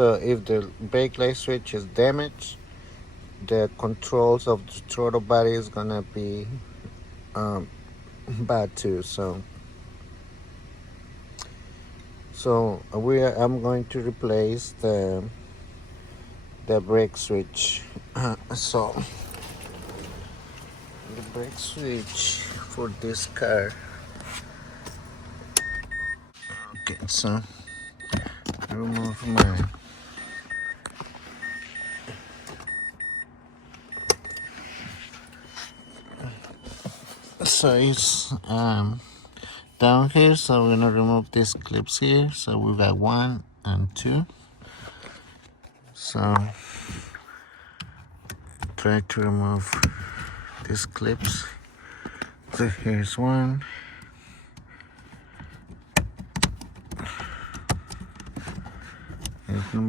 So if the brake light switch is damaged, the controls of the throttle body is gonna be bad too. So I'm going to replace the brake switch. So the brake switch for this car. Okay, so I remove my so it's down here, so we're gonna remove these clips here. So we got 1 and 2. So try to remove these clips. So here's 1. Here's number